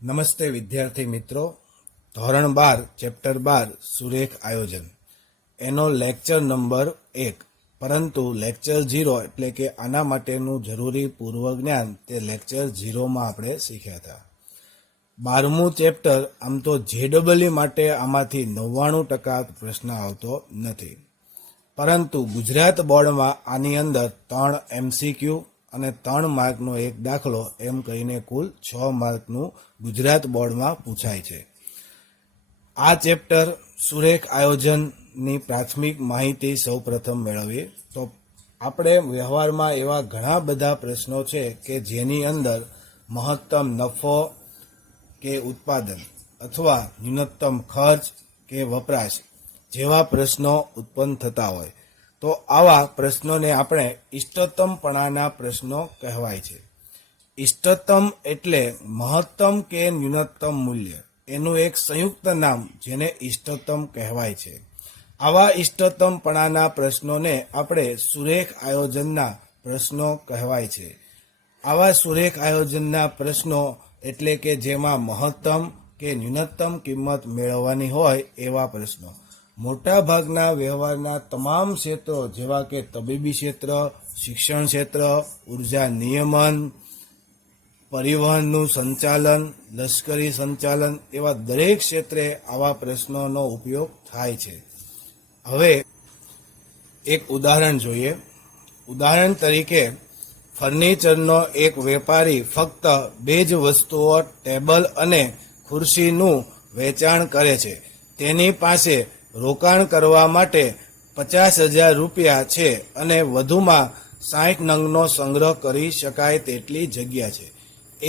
નમસ્તે વિદ્યાર્થી મિત્રો. ધોરણ 12 ચેપ્ટર 12 સુરેખ આયોજન એનો લેક્ચર નંબર 1, પરંતુ લેક્ચર 0 એટલે કે આના માટેનું જરૂરી પૂર્વ જ્ઞાન તે લેક્ચર 0માં આપણે શીખ્યા હતા. 12મું ચેપ્ટર આમ તો JEE માટે આમાંથી 99% પ્રશ્ન આવતો નથી, પરંતુ ગુજરાત બોર્ડમાં આની અંદર 3 MCQ અને 3 માર્કનો એક દાખલો એમ કહીને કુલ 6 માર્કનું ગુજરાત બોર્ડમાં પૂછાય છે. આ ચેપ્ટર સુરેખ આયોજનની પ્રાથમિક માહિતી સૌ પ્રથમ મેળવીએ તો આપણે વ્યવહારમાં એવા ઘણા બધા પ્રશ્નો છે કે જેની અંદર મહત્તમ નફો કે ઉત્પાદન અથવા ન્યૂનતમ ખર્ચ કે વપરાશ જેવા પ્રશ્નો ઉત્પન્ન થતા હોય તો આવા પ્રશ્નોને આપણે ઇષ્ટતમપણાના પ્રશ્નો કહેવાય છે. ઇષ્ટતમ એટલે મહત્તમ કે ન્યૂનતમ મૂલ્ય, એનું એક સંયુક્ત નામ જેને ઇષ્ટતમ કહેવાય છે. આવા ઇષ્ટતમપણાના પ્રશ્નોને આપણે સુરેખ આયોજનના પ્રશ્નો કહેવાય છે. આવા સુરેખ આયોજનના પ્રશ્નો એટલે કે જેમાં મહત્તમ કે ન્યૂનતમ કિંમત મેળવવાની હોય એવા પ્રશ્નો. મોટા ભાગના વ્યવહારના તમામ ક્ષેત્રો જેવા કે તબીબી ક્ષેત્ર, શિક્ષણ ક્ષેત્ર, ઉર્જા નિયમન, પરિવહનનું સંચાલન, લશ્કરી સંચાલન એવા દરેક ક્ષેત્રે આવા પ્રશ્નોનો ઉપયોગ થાય છે. હવે એક ઉદાહરણ જોઈએ. ઉદાહરણ તરીકે ફર્નિચરનો એક વેપારી ફક્ત 2 જ વસ્તુઓ ટેબલ અને ખુરશીનું વેચાણ કરે છે. તેની પાસે રોકાણ કરવા માટે 50,000 રૂપિયા છે અને વધુમાં 60 નંગનો સંગ્રહ કરી શકાય તેટલી જગ્યા છે.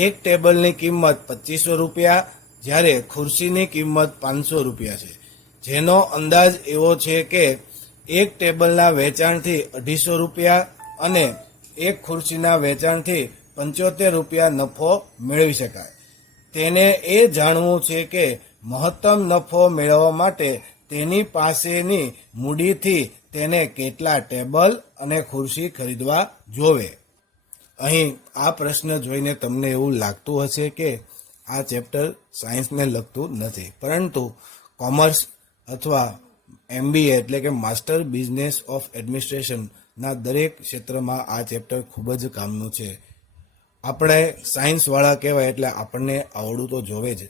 એક ટેબલની કિંમત 2500 રૂપિયા જ્યારે ખુરશીની કિંમત 500 રૂપિયા છે, જેનો અંદાજ એવો છે કે એક ટેબલના વેચાણથી 250 રૂપિયા અને એક ખુરશીના વેચાણથી 75 રૂપિયા નફો મેળવી શકાય. તેને એ જાણવું છે કે મહત્તમ નફો મેળવવા માટે તેની પાસેની મૂડીથી તેને કેટલા ટેબલ અને ખુરશી ખરીદવા જોવે. અહીં આ પ્રશ્ન જોઈને તમને એવું લાગતું હશે કે આ ચેપ્ટર સાયન્સને લગતું નથી, પરંતુ કોમર્સ અથવા MBA એટલે કે માસ્ટર બિઝનેસ ઓફ એડમિનિસ્ટ્રેશનના દરેક ક્ષેત્રમાં આ ચેપ્ટર ખૂબ જ કામનું છે. આપણે સાયન્સવાળા કહેવાય એટલે આપણને આવડવું તો જોવે જ.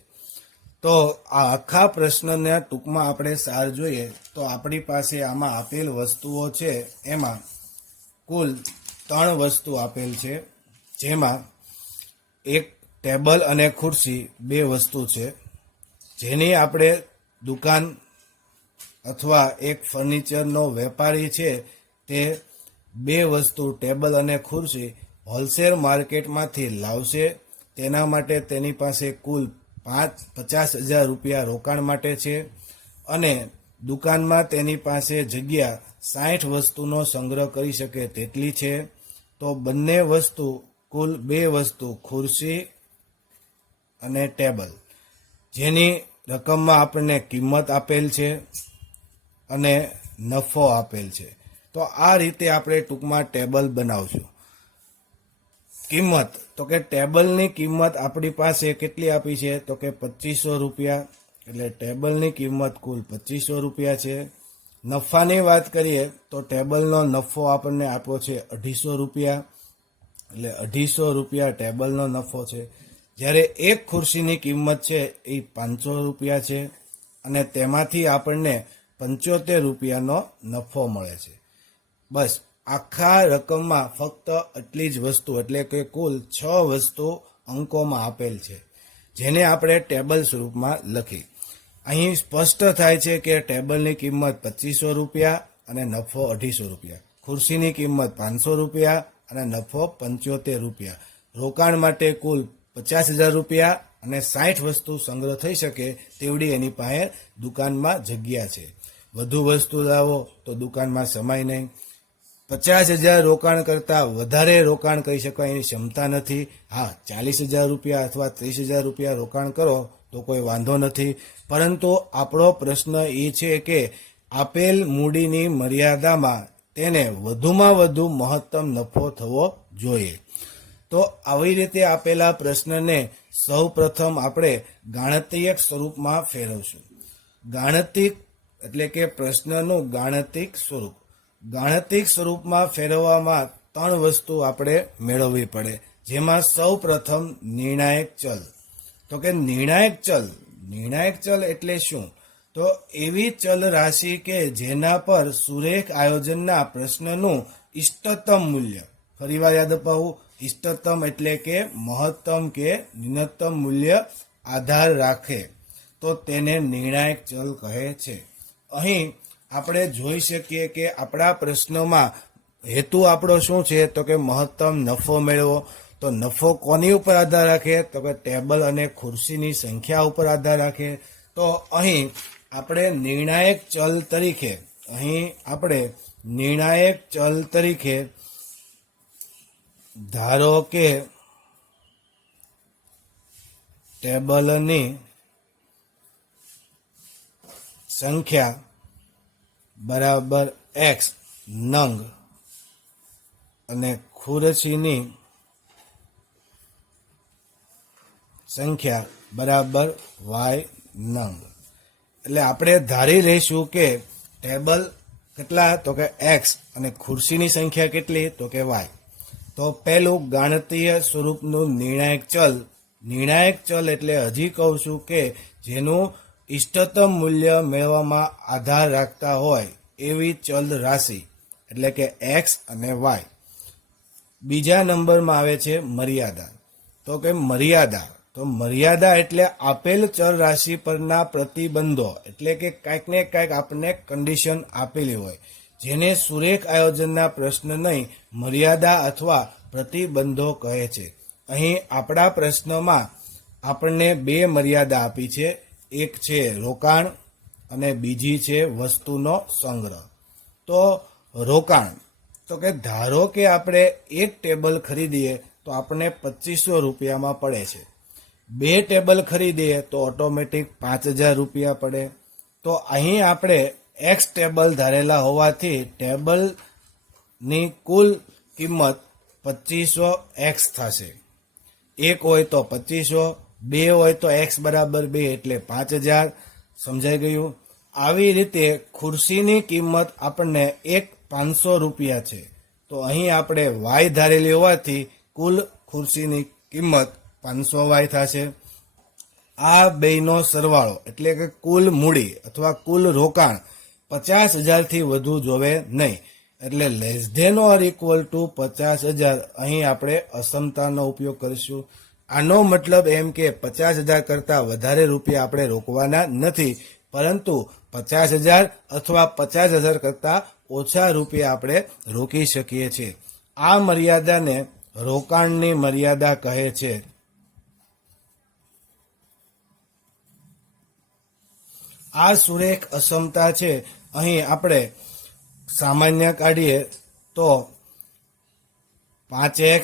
તો આ આખા પ્રશ્નને ટૂંકમાં આપણે સાર જોઈએ તો આપણી પાસે આમાં આપેલ વસ્તુઓ છે એમાં કુલ 3 વસ્તુ આપેલ છે, જેમાં એક ટેબલ અને ખુરશી 2 વસ્તુ છે, જેની આપણે દુકાન અથવા એક ફર્નિચરનો વેપારી છે તે 2 વસ્તુ ટેબલ અને ખુરશી હોલસેલ માર્કેટમાંથી લાવશે. તેના માટે તેની પાસે કુલ 50,000 રૂપિયા રોકાણ માટે છે અને દુકાનમાં તેની પાસે જગ્યા 60 વસ્તુનો સંગ્રહ કરી શકે તેટલી છે. તો બંને વસ્તુ કુલ 2 વસ્તુ ખુરશી અને ટેબલ જેની રકમમાં આપણને કિંમત આપેલ છે અને નફો આપેલ છે. તો આ રીતે આપણે ટૂંકમાં ટેબલ બનાવશું. કિંમત તો કે ટેબલની કિંમત આપણી પાસે કેટલી આપી છે તો કે 2500 રૂપિયા, એટલે ટેબલની કિંમત કુલ 2500 રૂપિયા છે. નફાની વાત કરીએ તો ટેબલનો નફો આપણને આપ્યો છે 250 રૂપિયા, એટલે 250 રૂપિયા ટેબલનો નફો છે. જ્યારે એક ખુરશીની કિંમત છે એ 500 રૂપિયા છે અને તેમાંથી આપણને 75 રૂપિયાનો નફો મળે છે. બસ આખા રકમમાં ફક્ત આટલી જ વસ્તુ એટલે કે કુલ 6 વસ્તુ અંકોમાં આપેલ છે, જેને આપણે ટેબલ સ્વરૂપમાં લખી. અહીં સ્પષ્ટ થાય છે કે ટેબલની કિંમત 2500 રૂપિયા અને નફો 250 રૂપિયા, ખુરશીની કિંમત 500 રૂપિયા અને નફો 75 રૂપિયા, રોકાણ માટે કુલ 50,000 રૂપિયા અને 60 વસ્તુ સંગ્રહ થઈ શકે તેવડી એની પાસે દુકાનમાં જગ્યા છે. વધુ વસ્તુ લાવો તો દુકાનમાં સમાય નહીં. 50,000 રોકાણ કરતાં વધારે રોકાણ કરી શકાય એની ક્ષમતા નથી. હા, 40,000 રૂપિયા અથવા 30,000 રૂપિયા રોકાણ કરો તો કોઈ વાંધો નથી, પરંતુ આપણો પ્રશ્ન એ છે કે આપેલ મૂડીની મર્યાદામાં તેને વધુમાં વધુ મહત્તમ નફો થવો જોઈએ. તો આવી રીતે આપેલા પ્રશ્નને સૌ પ્રથમ આપણે ગાણિતિક સ્વરૂપમાં ફેરવશું. ગાણિતિક એટલે કે પ્રશ્નનું ગાણિતિક સ્વરૂપ. ગાણિતિક સ્વરૂપમાં ફેરવવામાં 3 વસ્તુ આપણે મેળવવી પડે, જેમાં સૌ પ્રથમ નિર્ણાયક ચલ. તો કે નિર્ણાયક ચલ એટલે શું? તો એવી ચલ રાશિ કે જેના પર સુરેખ આયોજનના પ્રશ્નનું ઇષ્ટતમ મૂલ્ય, ફરીવાર યાદ અપાવું, ઇષ્ટતમ એટલે કે મહત્તમ કે ન્યૂનતમ મૂલ્ય આધાર રાખે તો તેને નિર્ણાયક ચલ કહે છે. અહીં આપણે જોઈ શકીએ કે આપણા પ્રશ્નોમાં હેતુ આપણો શું છે? તો કે મહત્તમ નફો મેળવો. તો નફો કોની ઉપર આધાર રાખે? તો કે ટેબલ અને ખુરશીની સંખ્યા ઉપર આધાર રાખે. તો અહીં આપણે નિર્ણાયક ચલ તરીકે ધારો કે ટેબલની સંખ્યા બરાબર x નંગ અને ખુરશીની સંખ્યા બરાબર y નંગ. એટલે આપણે ધારી લઈશું કે ટેબલ કેટલા? તો કે x અને ખુરશીની સંખ્યા કેટલી? તો કે y. તો પહેલું ગાણિતીય સ્વરૂપનું નિર્ણાયક ચલ એટલે હજી કહું છું કે જેનું ઇષ્ટતમ મૂલ્ય મેળવવામાં આધાર રાખતા હોય એવી ચલ રાશિ એટલે કે x અને y. બીજા નંબરમાં આવે છે મર્યાદા. તો કે મર્યાદા એટલે આપેલ ચલ રાશિ પરના પ્રતિબંધો, એટલે કે કાંઈક ને કાંઈક આપણને કન્ડિશન આપેલી હોય જેને સુરેખ આયોજનના પ્રશ્ન નહીં, મર્યાદા અથવા પ્રતિબંધો કહે છે. અહીં આપણા પ્રશ્નમાં આપણને 2 મર્યાદા આપી છે, એક છે રોકાણ અને બીજી છે વસ્તુનો સંગ્રહ. તો રોકાણ, તો કે ધારો કે આપણે એક ટેબલ ખરીદીએ તો આપણને 2500 રૂપિયામાં પડે છે. 2 ટેબલ ખરીદીએ તો ઓટોમેટિક 5000 રૂપિયા પડે. તો અહીં આપણે x ટેબલ ધારેલા હોવાથી ટેબલની કુલ કિંમત 2500x થશે. 1 હોય તો 2500, 2 હોય તો x બરાબર 2 એટલે 5000. સમજાઈ ગયું? આવી રીતે ખુરશીની કિંમત આપણને 500 રૂપિયા છે. તો અહીં આપણે y ધારેલી હોવાથી કુલ ખુરશીની કિંમત 500y થશે. આ બેયનો સરવાળો એટલે કે કુલ મૂડી અથવા કુલ રોકાણ 50,000 થી વધુ જોવે નહીં. એટલે less than or equal to 50,000. અહીં આપણે અસમતાનો ઉપયોગ કરીશું. આનો મતલબ એમ કે 50,000 કરતાં વધારે રૂપિયા આપણે રોકવાના નથી, પરંતુ 50,000 અથવા 50,000 કરતાં ઓછા રૂપિયા આપણે રોકી શકીએ છીએ. આ મર્યાદાને રોકાણની મર્યાદા કહે છે. આ સુરેખ અસમતા છે. અહીં આપણે સામાન્ય કાઢીએ તો 5x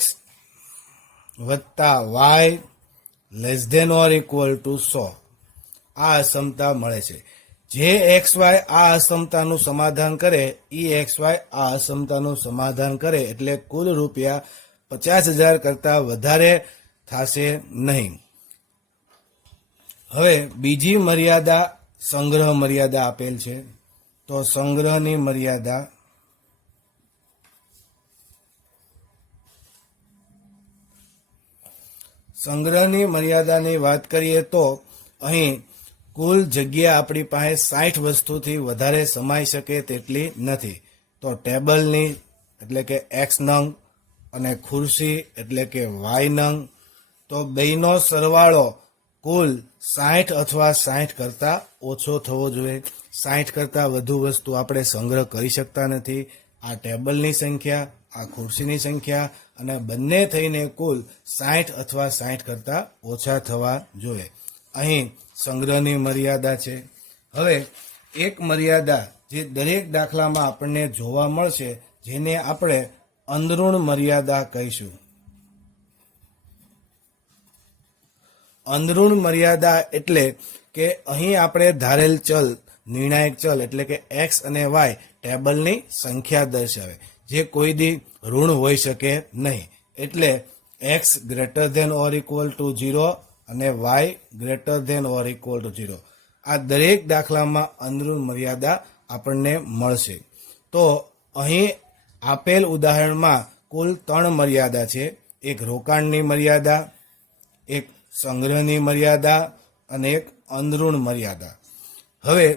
વત્તા y less than or equal to 100 આ અસમતા મળે છે. જે xy આ અસમતાનું સમાધાન કરે, xy આ અસમતાનું સમાધાન કરે એટલે કુલ રૂપિયા 50,000 કરતાં વધારે થશે નહીં. હવે બીજી મર્યાદા સંગ્રહ મર્યાદા આપેલ છે. તો સંગ્રહની મર્યાદાની વાત કરીએ તો અહીં કુલ જગ્યા આપણી પાસે 60 વસ્તુથી વધારે સમાઈ શકે તેટલી નથી. તો ટેબલની એટલે કે x નંગ અને ખુરશી એટલે કે y નંગ, તો બેયનો સરવાળો કુલ 60 અથવા 60 કરતાં ઓછો થવો જોઈએ. 60 કરતાં વધુ વસ્તુ આપણે સંગ્રહ કરી શકતા નથી. આ ટેબલની સંખ્યા, આ ખુરશીની સંખ્યા અને બંને થઈને કુલ 60 અથવા 60 કરતાં ઓછા થવા જોઈએ. અહીં સંગ્રહની મર્યાદા છે. હવે એક મર્યાદા જે દરેક દાખલામાં આપણને જોવા મળશે જેને આપણે અંદરૂણ મર્યાદા કહીશું. અંદરૂણ મર્યાદા એટલે કે અહીં આપણે ધારેલ ચલ નિર્ણાયક ચલ એટલે કે x અને y ટેબલની સંખ્યા દર્શાવે, જે કોઈ દી ઋણ હોઈ શકે નહીં. એટલે x greater than or equal to 0 અને y greater than or equal to 0. આ દરેક દાખલામાં અંદરૂન મર્યાદા આપણને મળશે. તો અહીં આપેલ ઉદાહરણમાં કુલ 3 મર્યાદા છે. એક રોકાણની મર્યાદા, એક સંગ્રહની મર્યાદા અને એક અંદરૂણ મર્યાદા. હવે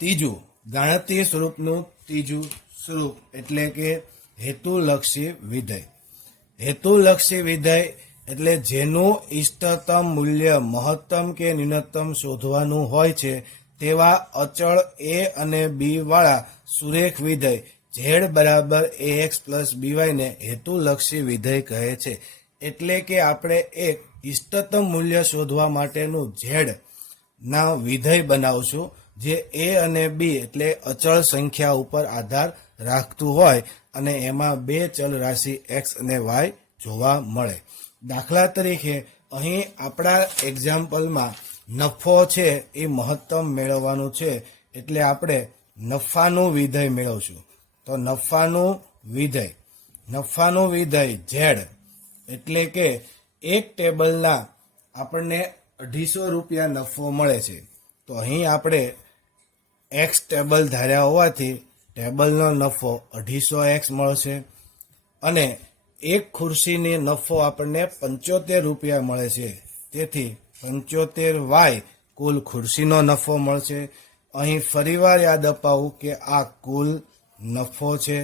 ત્રીજું ગાણિતીય સ્વરૂપનું ત્રીજું સ્વરૂપ એટલે કે હેતુલક્ષી વિધેય. હેતુલક્ષી વિધેય એટલે જેનું ઇષ્ટતમ મૂલ્ય મહત્તમ કે ન્યૂનતમ શોધવાનું હોય છે તેવા અચળ a અને b વાળા સુરેખ વિધેય z બરાબર ax પ્લસ by ને હેતુલક્ષી વિધેય કહે છે. એટલે કે આપણે એક ઇષ્ટતમ મૂલ્ય શોધવા માટેનું z ના વિધેય બનાવશું જે a અને b એટલે અચળ સંખ્યા ઉપર આધાર રાખતું હોય અને એમાં બે ચલ રાશિ x અને y જોવા મળે. દાખલા તરીકે અહીં આપણા એક્ઝામ્પલમાં નફો છે એ મહત્તમ મેળવવાનું છે એટલે આપણે નફાનું વિધેય મેળવશું. તો નફાનું વિધેય z એટલે કે એક ટેબલના આપણને 250 રૂપિયા નફો મળે છે. તો અહીં આપણે એક્સ ટેબલ ધાર્યા હોવાથી ટેબલનો નફો 250x મળશે અને એક ખુરશીની નફો આપણને 75 રૂપિયા મળે છે. તેથી 75y કુલ ખુરશીનો નફો મળશે. અહીં ફરીવાર યાદ અપાવું કે આ કુલ નફો છે.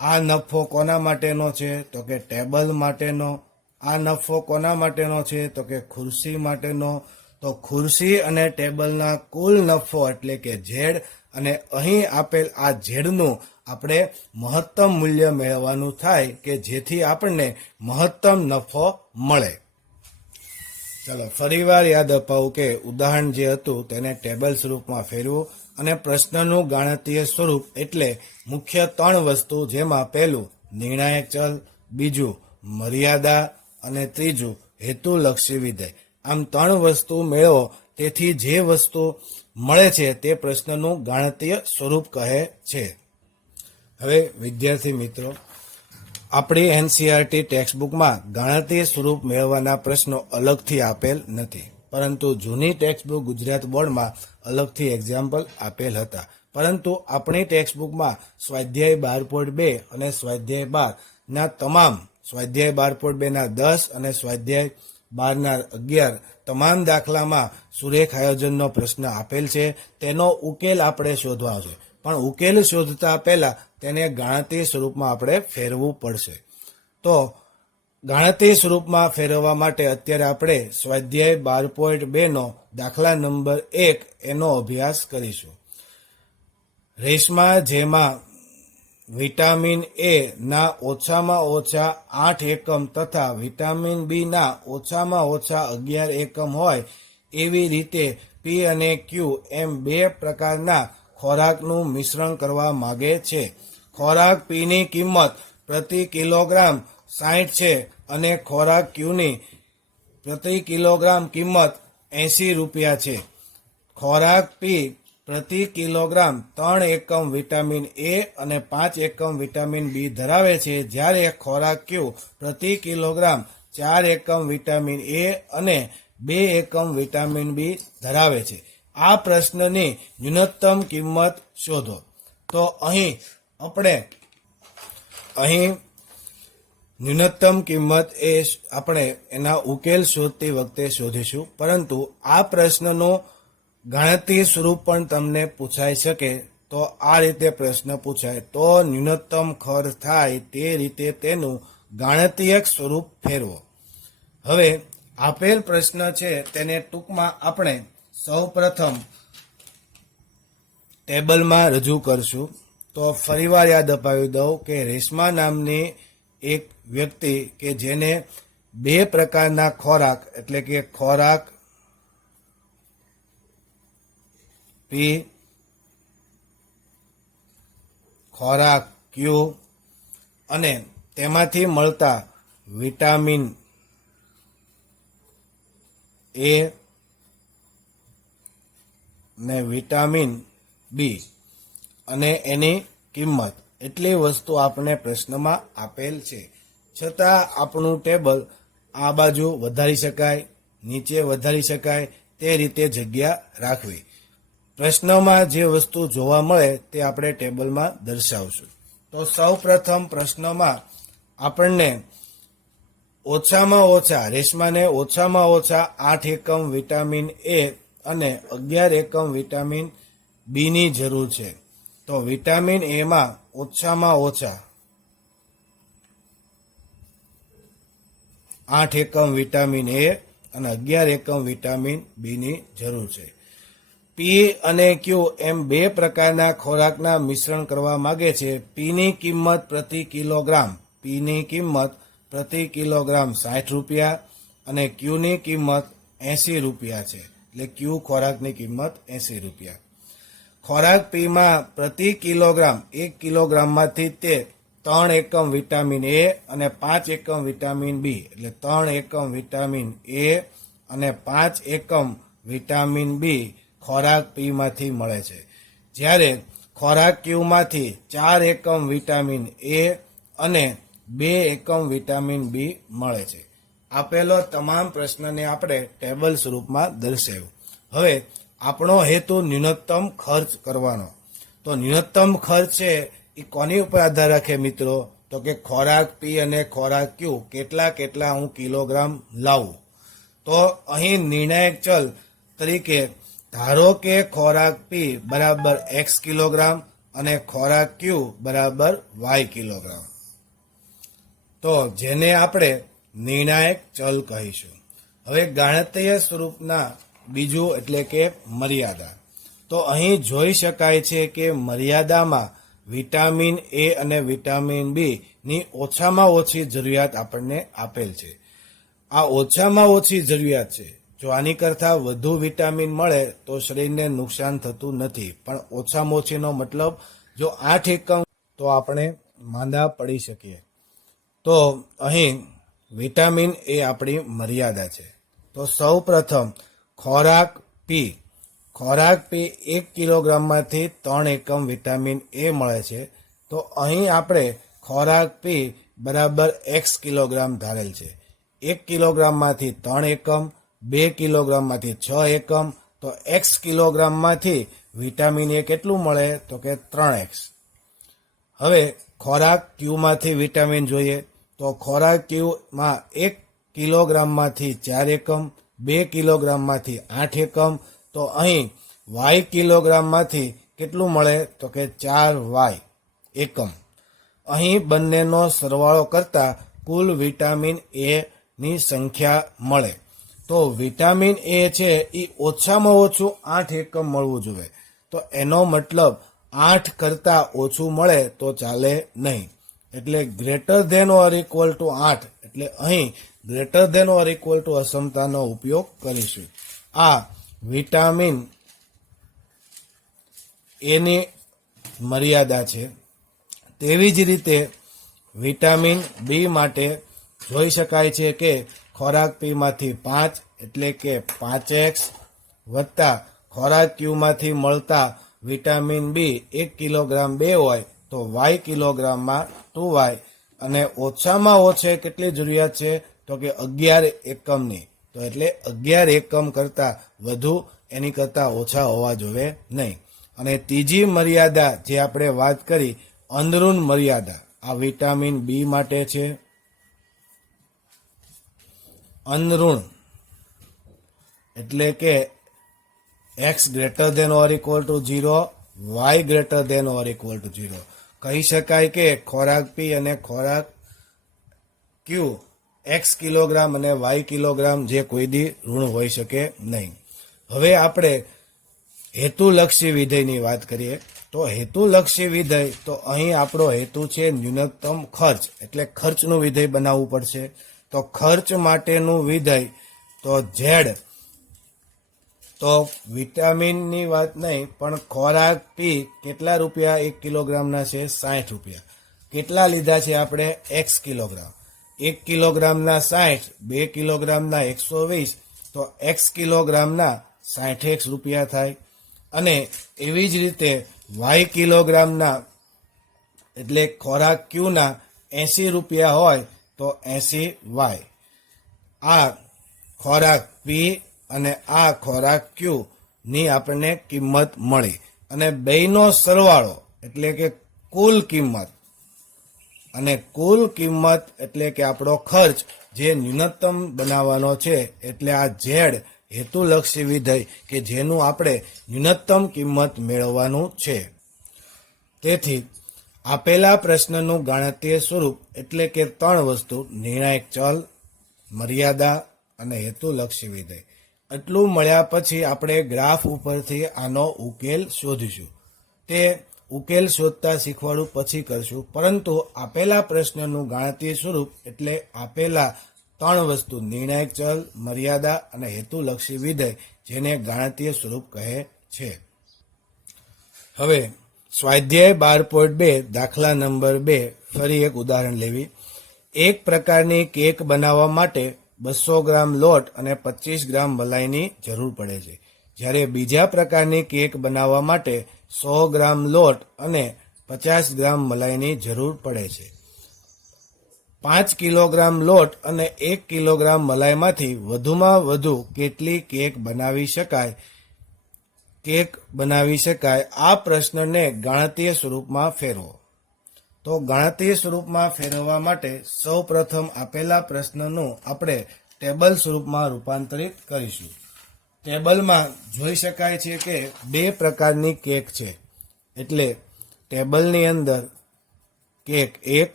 આ નફો કોના માટેનો છે તો કે ટેબલ માટેનો. આ નફો કોના માટેનો છે તો કે ખુરશી માટેનો. તો ખુરશી અને ટેબલના કુલ નફો એટલે કે z અને અહીં આપેલ આ ઝેડનું આપણે મહત્તમ મૂલ્ય મેળવવાનું થાય કે જેથી આપણને મહત્તમ નફો મળે. ચાલો ફરીવાર યાદ અપાવું કે ઉદાહરણ જે હતું તેને ટેબલ સ્વરૂપમાં ફેરવું અને પ્રશ્નનું ગાણિતીય સ્વરૂપ એટલે મુખ્ય 3 વસ્તુ જેમાં પહેલું નિર્ણાયક ચલ, બીજું મર્યાદા અને ત્રીજું હેતુલક્ષી વિધેય. આમ 3 વસ્તુ મેળવો તેથી જે વસ્તુ મળે છે તે પ્રશ્નનું ગાણિતીય સ્વરૂપ કહે છે. હવે વિદ્યાર્થી મિત્રો, આપણી એનસીઈઆરટી ટેક્સ્ટબુકમાં ગાણિતીય સ્વરૂપ મેળવવાના પ્રશ્નો અલગથી આપેલ નથી, પરંતુ જૂની ટેક્સ્ટબુક ગુજરાત બોર્ડમાં અલગથી એક્ઝામ્પલ આપેલ હતા. પરંતુ આપણી ટેક્સ્ટબુકમાં સ્વાધ્યાય 12.2 અને સ્વાધ્યાય 12ના તમામ સ્વાધ્યાય 12.2ના 10 અને સ્વાધ્યાય 12ના 11 તમામ દાખલામાં સુરેખ આયોજનનો પ્રશ્ન આપેલ છે. તેનો ઉકેલ આપણે શોધવાનો છે, પણ ઉકેલ શોધતા પહેલા તેને ગાણિતીય સ્વરૂપમાં આપણે ફેરવવું પડશે. તો ગાણિતીય સ્વરૂપમાં ફેરવવા માટે અત્યારે આપણે સ્વાધ્યાય 12.2નો દાખલા નંબર 1 એનો અભ્યાસ કરીશું. રેશમા જેમાં વિટામિન એ ના ઓછામાં ઓછા 8 એકમ તથા વિટામિન બી ના ઓછામાં ઓછા 11 એકમ હોય એવી રીતે પી અને ક્યુ એમ 2 પ્રકારના ખોરાકનું મિશ્રણ કરવા માગે છે. ખોરાક પીની કિંમત પ્રતિ કિલોગ્રામ 60 છે અને ખોરાક ક્યુની પ્રતિ કિલોગ્રામ કિંમત 80 રૂપિયા છે. ખોરાક પી પ્રતિ કિલોગ્રામ 3 એકમ વિટામિન એ અને 5 એકમ વિટામિન બી ધરાવે છે, જ્યારે ખોરાક ક્યુ પ્રતિ કિલોગ્રામ 4 એકમ વિટામિન એ અને 2 એકમ વિટામિન બી ધરાવે છે. આ પ્રશ્નની ન્યૂનતમ કિંમત શોધો. તો અહીં ન્યૂનતમ કિંમત એ આપણે એના ઉકેલ શોધતી વખતે શોધીશું, પરંતુ આ પ્રશ્નનું ગાણિતીય સ્વરૂપ પણ તમને પૂછાઈ શકે. તો આ રીતે પ્રશ્ન પૂછાય તો ન્યૂનતમ ખર્ચ થાય તે રીતે તેનું ગાણિતીય સ્વરૂપ ફેરવો. હવે આપેલ પ્રશ્ન છે તેને ટૂંકમાં આપણે સૌપ્રથમ ટેબલમાં રજૂ કરશું. તો ફરીવાર યાદ અપાવી દઉં કે રેશમા નામની એક વ્યક્તિ કે જેને 2 પ્રકારના ખોરાક એટલે કે ખોરાક પી, ખોરાક ક્યુ અને તેમાંથી મળતા વિટામિન એ ને વિટામિન બી અને એની કિંમત એટલી વસ્તુ આપણે પ્રશ્નમાં આપેલ છે. છતાં આપણું ટેબલ આ બાજુ વધારી શકાય, નીચે વધારી શકાય, તે રીતે જગ્યા રાખવી. પ્રશ્નમાં જે વસ્તુ જોવા મળે તે આપણે ટેબલમાં દર્શાવશું. તો સૌ પ્રથમ પ્રશ્નમાં આપણને ઓછામાં ઓછા રેશમાને ઓછામાં ઓછા 8 એકમ વિટામિન એ અને 11 એકમ વિટામિન બી ની જરૂર છે. તો વિટામિન એમાં ઓછામાં ઓછા 8 એકમ વિટામિન એ અને 11 એકમ વિટામિન બી ની જરૂર છે. પી અને ક્યુ એમ બે પ્રકારના ખોરાકના મિશ્રણ કરવા માંગે છે. પીની કિંમત પ્રતિ કિલોગ્રામ પ્રતિ કિલોગ્રામ 60 રૂપિયા અને ક્યુની કિંમત 80 રૂપિયા છે. એટલે ક્યુ ખોરાકની કિંમત 80 રૂપિયા. ખોરાક પીમાં પ્રતિ કિલોગ્રામ 1 કિલોગ્રામમાંથી તે 3 એકમ વિટામિન એ અને 5 એકમ વિટામિન બી, એટલે 3 એકમ વિટામિન એ અને 5 એકમ વિટામિન બી ખોરાક પીમાંથી મળે છે. જ્યારે ખોરાક ક્યુમાંથી 4 એકમ વિટામિન એ અને 2 એકમ વિટામિન બી મળે છે. આપેલો તમામ પ્રશ્નને આપણે ટેબલ સ્વરૂપમાં દર્શાવ્યું. હવે આપણો હેતુ ન્યૂનતમ ખર્ચ કરવાનો. તો ન્યૂનતમ ખર્ચ છે એ કોની ઉપર આધાર રાખે મિત્રો? તો કે ખોરાક પી અને ખોરાક ક્યુ કેટલા હું કિલોગ્રામ લાવું. તો અહીં નિર્ણાયક ચલ તરીકે ધારો કે ખોરાક પી બરાબર એક્સ કિલોગ્રામ અને ખોરાક ક્યુ બરાબર વાય કિલોગ્રામ. તો જેને આપણે નિર્ણાયક ચલ કહીશું. હવે ગણતરીય સ્વરૂપના બીજું એટલે કે મર્યાદા. તો અહીં જોઈ શકાય છે કે મર્યાદામાં વિટામિન એ અને વિટામિન બી ની ઓછામાં ઓછી જરૂરિયાત આપણને આપેલ છે. આ ઓછામાં ઓછી જરૂરિયાત છે. જો આની કરતાં વધુ વિટામિન મળે તો શરીરને નુકસાન થતું નથી, પણ ઓછામાં ઓછીનો મતલબ જો 8 એકમ તો આપણે માંદા પડી શકીએ. તો અહીં વિટામિન એ આપણી મર્યાદા છે. તો સૌ પ્રથમ ખોરાક પી 1 કિલોગ્રામમાંથી 3 એકમ વિટામિન એ મળે છે. તો અહીં આપણે ખોરાક પી બરાબર એક્સ કિલોગ્રામ ધારેલ છે. 1 કિલોગ્રામમાંથી 3 એકમ, 2 કિલોગ્રામમાંથી 6 એકમ. તો એક્સ કિલોગ્રામમાંથી વિટામિન એ કેટલું મળે? તો કે 3x. હવે ખોરાક ક્યુમાંથી વિટામિન જોઈએ. તો ખોરાક ક્યુમાં 1 કિલોગ્રામમાંથી 4 એકમ, 2 કિલોગ્રામમાંથી 8 એકમ. તો અહીં વાય કિલોગ્રામમાંથી કેટલું મળે? તો કે 4y એકમ. અહીં બંનેનો સરવાળો કરતા કુલ વિટામિન એ ની સંખ્યા મળે. તો વિટામિન એ છે એ ઓછામાં ઓછું 8 એકમ મળવું જોઈએ. તો એનો મતલબ 8 કરતાં ઓછું મળે તો ચાલે નહીં. એટલે greater than or equal to 8. એટલે અહીં greater than or equal to અસમતાનો ઉપયોગ કરીશું. આ વિટામિન એની મર્યાદા છે. તેવી જ રીતે વિટામિન બી માટે જોઈ શકાય છે કે ખોરાક પીમાંથી 5 એટલે કે 5x વત્તા ખોરાક ક્યુમાંથી મળતા વિટામિન બી 1 કિલોગ્રામ 2 હોય તો વાય કિલોગ્રામમાં 2y અને ઓછામાં ઓછે કેટલી જરૂરિયાત છે? તો કે 11 એકમની. તો એટલે 11 એકમ કરતાં વધુ એની કરતાં ઓછા હોવા જોઈએ નહીં. અને ત્રીજી મર્યાદા જે આપણે વાત કરી અંદરૂન મર્યાદા, આ વિટામિન બી માટે છે. અંદરૂણ એટલે કે x greater than or equal to 0, y greater than or equal to 0. કહી શકાય કે ખોરાક પી અને ખોરાક ક્યુ એક્સ કિલોગ્રામ અને વાય કિલોગ્રામ જે કોઈ દી ઋણ હોઈ શકે નહીં. હવે આપણે હેતુલક્ષી વિધેયની વાત કરીએ. તો હેતુલક્ષી વિધેય, તો અહીં આપણો હેતુ છે ન્યૂનતમ ખર્ચ, એટલે ખર્ચનું વિધેય બનાવવું પડશે. તો ખર્ચ માટેનું વિધેય તો ઝેડ, તો વિટામિનની વાત નહીં પણ ખોરાક પી કેટલા રૂપિયા 1 કિલોગ્રામના છે? 60 રૂપિયા. કેટલા લીધા છે આપણે? X kilogram. 1 કિલોગ્રામના 60, 2 કિલોગ્રામના 120. તો એક્સ કિલોગ્રામના 60x રૂપિયા થાય. અને એવી જ રીતે વાય કિલોગ્રામના એટલે ખોરાક ક્યુના 80 રૂપિયા હોય તો તો 80y. આ ખોરાક P અને આ ખોરાક Q ની આપણને કિંમત મળી અને બેયનો સરવાળો એટલે કે કુલ કિંમત, અને કુલ કિંમત એટલે કે આપણો ખર્ચ જે ન્યૂનતમ બનાવવાનો છે, એટલે આ ઝેડ હેતુલક્ષી વિધેય કે જેનું આપણે ન્યૂનતમ કિંમત મેળવવાનું છે. તેથી આપેલા પ્રશ્નનું ગાણિતીય સ્વરૂપ એટલે કે 3 વસ્તુ નિર્ણાયક ચલ, મર્યાદા અને હેતુલક્ષી વિધેય. આટલું મળ્યા પછી આપણે ગ્રાફ ઉપરથી આનો ઉકેલ શોધીશું. તે ઉકેલ શોધતા શીખવાડું પછી કરશું, પરંતુ આપેલા પ્રશ્નનું ગાણિતીય સ્વરૂપ એટલે આપેલા 3 વસ્તુ નિર્ણાયક ચલ, મર્યાદા અને હેતુલક્ષી વિધેય જેને ગાણિતીય સ્વરૂપ કહે છે. હવે સ્વાધ્યાય 12.2 દાખલા નંબર 2 ફરી એક ઉદાહરણ લેવી. એક પ્રકારની કેક બનાવવા માટે 200 ગ્રામ લોટ અને 25 ગ્રામ મલાઈની જરૂર પડે છે, જ્યારે બીજા પ્રકારની કેક બનાવવા માટે 100 ગ્રામ લોટ અને 50 ગ્રામ મલાઈની જરૂર પડે છે. 5 કિલોગ્રામ લોટ અને 1 કિલોગ્રામ મલાઈમાંથી વધુમાં વધુ કેટલી કેક બનાવી શકાય આ પ્રશ્નને ગાણિતીય સ્વરૂપમાં ફેરવો. તો ગાણિતીય સ્વરૂપમાં ફેરવવા માટે સૌ પ્રથમ આપેલા પ્રશ્નનું આપણે ટેબલ સ્વરૂપમાં રૂપાંતરિત કરીશું. ટેબલમાં જોઈ શકાય છે કે 2 પ્રકારની કેક છે, એટલે ટેબલની અંદર કેક 1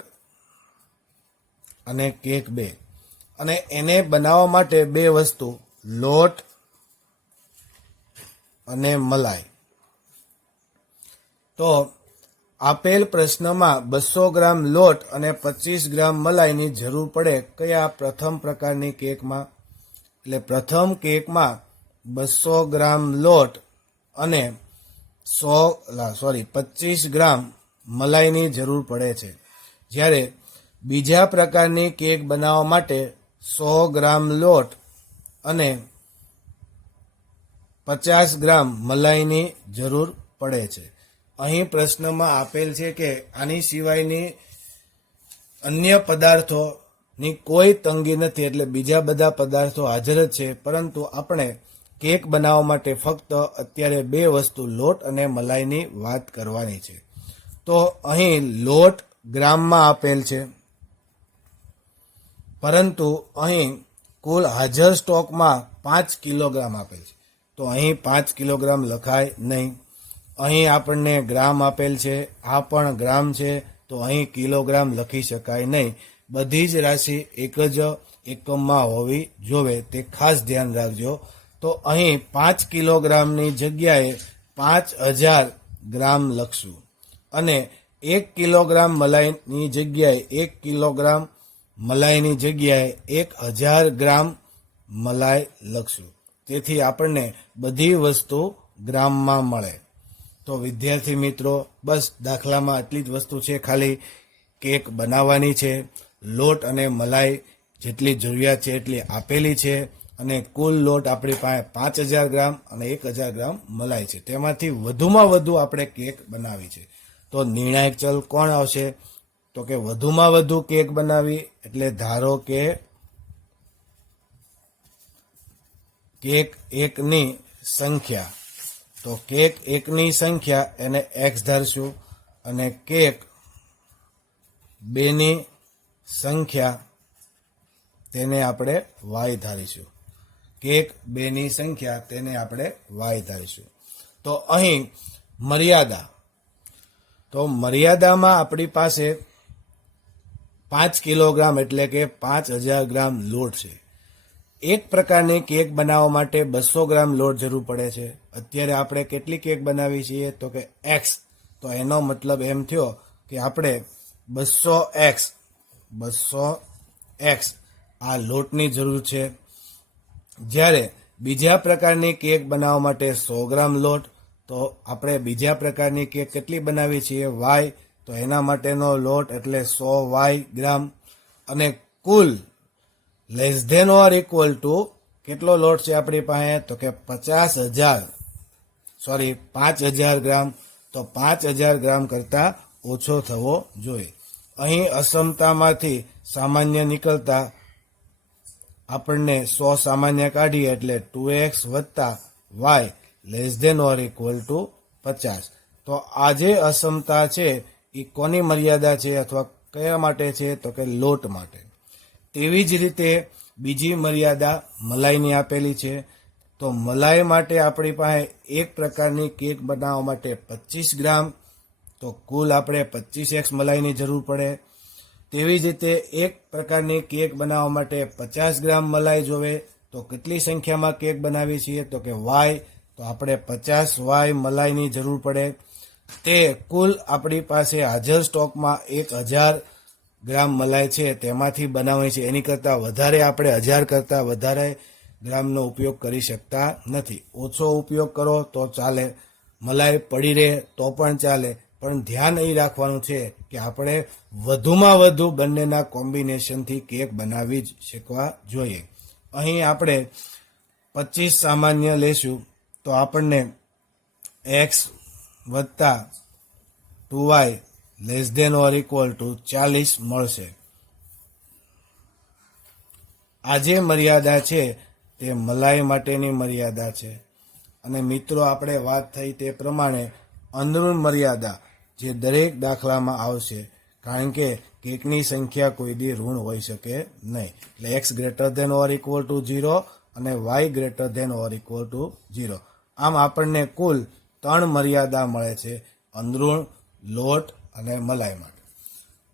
અને કેક 2, અને એને બનાવવા માટે 2 વસ્તુ લોટ અને મલાઈ. તો આપેલ પ્રશ્નમાં 200 ગ્રામ લોટ અને 25 ગ્રામ મલાઈની જરૂર પડે કયા પ્રથમ પ્રકારની કેકમાં? એટલે પ્રથમ કેકમાં 200 ગ્રામ લોટ અને 25 ગ્રામ મલાઈની જરૂર પડે છે, જ્યારે બીજા પ્રકારની કેક બનાવવા માટે 100 ગ્રામ લોટ અને 50 ગ્રામ મલાઈની જરૂર પડે છે. અહીં પ્રશ્નમાં આપેલ છે કે આની સિવાયની અન્ય પદાર્થોની કોઈ તંગી નથી, એટલે બીજા બધા પદાર્થો હાજર જ છે, પરંતુ આપણે કેક બનાવવા માટે ફક્ત અત્યારે 2 વસ્તુ લોટ અને મલાઈની વાત કરવાની છે. તો અહીં લોટ ગ્રામમાં આપેલ છે, પરંતુ અહીં કુલ હાજર સ્ટોકમાં 5 કિલોગ્રામ આપેલ છે, તો અહીં 5 કિલોગ્રામ લખાય નહીં. અહીં આપણને ગ્રામ આપેલ છે, આ પણ ગ્રામ છે, તો અહીં કિલોગ્રામ લખી શકાય નહીં. બધી જ રાશિ એક જ એકમમાં હોવી જોવે, તે ખાસ ધ્યાન રાખજો. તો અહીં 5 કિલોગ્રામની જગ્યાએ 5000 ગ્રામ લખશું, અને 1 કિલોગ્રામ મલાઈની જગ્યાએ 1 કિલોગ્રામ મલાઈની જગ્યાએ 1000 ગ્રામ મલાઈ લખશું. તેથી આપણને બધી વસ્તુ ગ્રામમાં મળે. તો વિદ્યાર્થી મિત્રો, બસ દાખલામાં આટલી જ વસ્તુ છે, ખાલી કેક બનાવવાની છે. લોટ અને મલાઈ જેટલી જરૂરિયાત છે એટલી આપેલી છે, અને કુલ લોટ આપણી પાસે 5000 ગ્રામ અને 1000 ગ્રામ મલાઈ છે. તેમાંથી વધુમાં વધુ આપણે કેક બનાવી છે. તો નિર્ણાયક ચલ કોણ આવશે? તો કે વધુમાં વધુ કેક બનાવી, એટલે ધારો કે કેક 1ની સંખ્યા. તો કેક 1ની સંખ્યા એને x ધારશું, અને કેક 2ની સંખ્યા તેને આપણે y ધારીશું. કેક 2ની સંખ્યા તેને આપણે y ધારીશું. તો અહીં મર્યાદા, તો મર્યાદામાં આપણી પાસે 5 કિલોગ્રામ એટલે કે 5000 ગ્રામ લોટ છે. એક પ્રકારની કેક બનાવવા માટે 200 ગ્રામ લોટ જરૂર પડે છે. અત્યારે આપણે કેટલી કેક બનાવી છીએ? તો કે x. તો એનો મતલબ એમ થયો કે આપણે 200x આ લોટની જરૂર છે. જ્યારે બીજા પ્રકારની કેક બનાવવા માટે 100 ગ્રામ લોટ, તો આપણે બીજા પ્રકારની કેક કેટલી બનાવી છીએ? y. તો એના માટેનો લોટ એટલે 100y ગ્રામ, અને કુલ less than or equal to કેટલો લોટ છે આપણી પાસે? તો કે 5000 ગ્રામ. તો 5000 ગ્રામ કરતાં ઓછો થવો જોઈએ. અહીં અસમતામાંથી સામાન્ય નીકળતા આપણને 100 સામાન્ય કાઢીએ એટલે 2x વત્તા y less than or equal to 50. તો આ જે અસમતા છે એ કોની મર્યાદા છે અથવા કયા માટે છે? તો કે લોટ માટે. તેવી જ રીતે બીજી મર્યાદા મલાઈની આપેલી છે. તો મલાઈ માટે આપણી પાસે એક પ્રકારની કેક બનાવવા માટે 25 ગ્રામ, તો કુલ આપણે 25x મલાઈની જરૂર પડે. તેવી જ રીતે એક પ્રકારની કેક બનાવવા માટે 50 ગ્રામ મલાઈ જોવે. તો કેટલી સંખ્યામાં કેક બનાવીએ છીએ? તો કે y, તો આપણે 50y મલાઈની જરૂર પડે. તે કુલ આપણી પાસે હાજર સ્ટોકમાં 1000 ગ્રામ મલાઈ છે તેમાંથી બનાવવાની છે. એની કરતાં વધારે આપણે 1000 કરતાં વધારે ગ્રામનો ઉપયોગ કરી શકતા નથી. ઓછો ઉપયોગ કરો તો ચાલે, મલાઈ પડી રહે તો પણ ચાલે, પણ ધ્યાન એ રાખવાનું છે કે આપણે વધુમાં વધુ બંનેના કોમ્બિનેશનથી કેક બનાવી જ શકવા જોઈએ. અહીં આપણે 25 સામાન્ય લેશું તો આપણને x વત્તા 2y less than or equal to 40 મળશે. આ જે મર્યાદા છે તે મલાઈ માટેની મર્યાદા છે. અને મિત્રો આપણે વાત થઈ તે પ્રમાણે અંદરૂણ મર્યાદા જે દરેક દાખલામાં આવશે, કારણ કે કેકની સંખ્યા કોઈ દી ઋણ હોઈ શકે નહીં. એટલે x greater than or equal to 0 અને y greater than or equal to 0. આમ આપણને કુલ 3 મર્યાદા મળે છે, અંદરૂણ, લોટ અને મલાઈ માટે.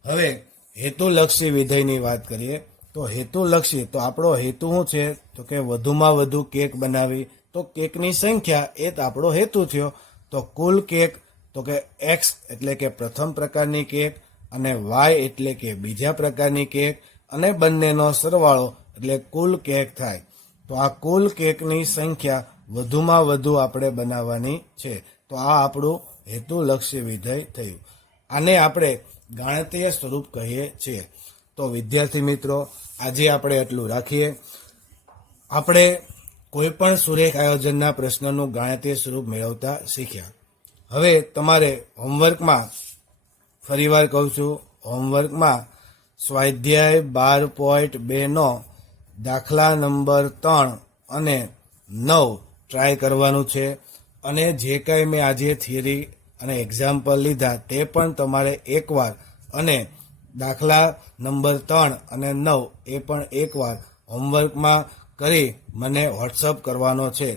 હવે હેતુલક્ષી વિધેયની વાત કરીએ તો હેતુલક્ષી, તો આપણો હેતુ શું છે? તો કે વધુમાં વધુ કેક બનાવી. તો કેકની સંખ્યા એ જ આપણો હેતુ થયો. તો કુલ કેક, તો કે x એટલે કે પ્રથમ પ્રકારની કેક અને y એટલે કે બીજા પ્રકારની કેક અને બંનેનો સરવાળો એટલે કુલ કેક થાય. તો આ કુલ કેકની સંખ્યા વધુમાં વધુ આપણે બનાવવાની છે. તો આ આપણું હેતુલક્ષી વિધેય થયું. આને આપણે ગાણિતીય સ્વરૂપ કહીએ છીએ. તો વિદ્યાર્થી મિત્રો, આજે આપણે એટલું રાખીએ. આપણે કોઈ પણ સુરેખ આયોજનના પ્રશ્નનું ગાણિતીય સ્વરૂપ મેળવતા શીખ્યા. હવે તમારે હોમવર્કમાં, ફરીવાર કહું છું, હોમવર્કમાં સ્વાધ્યાય 12.2નો દાખલા નંબર 3 અને 9 ટ્રાય કરવાનું છે. અને જે કંઈ મેં આજે થિયરી અને એક્ઝામ્પલ લીધા તે પણ તમારે એકવાર, અને દાખલા નંબર 3 અને 9 એ પણ એકવાર હોમવર્કમાં કરી મને વોટ્સઅપ કરવાનો છે.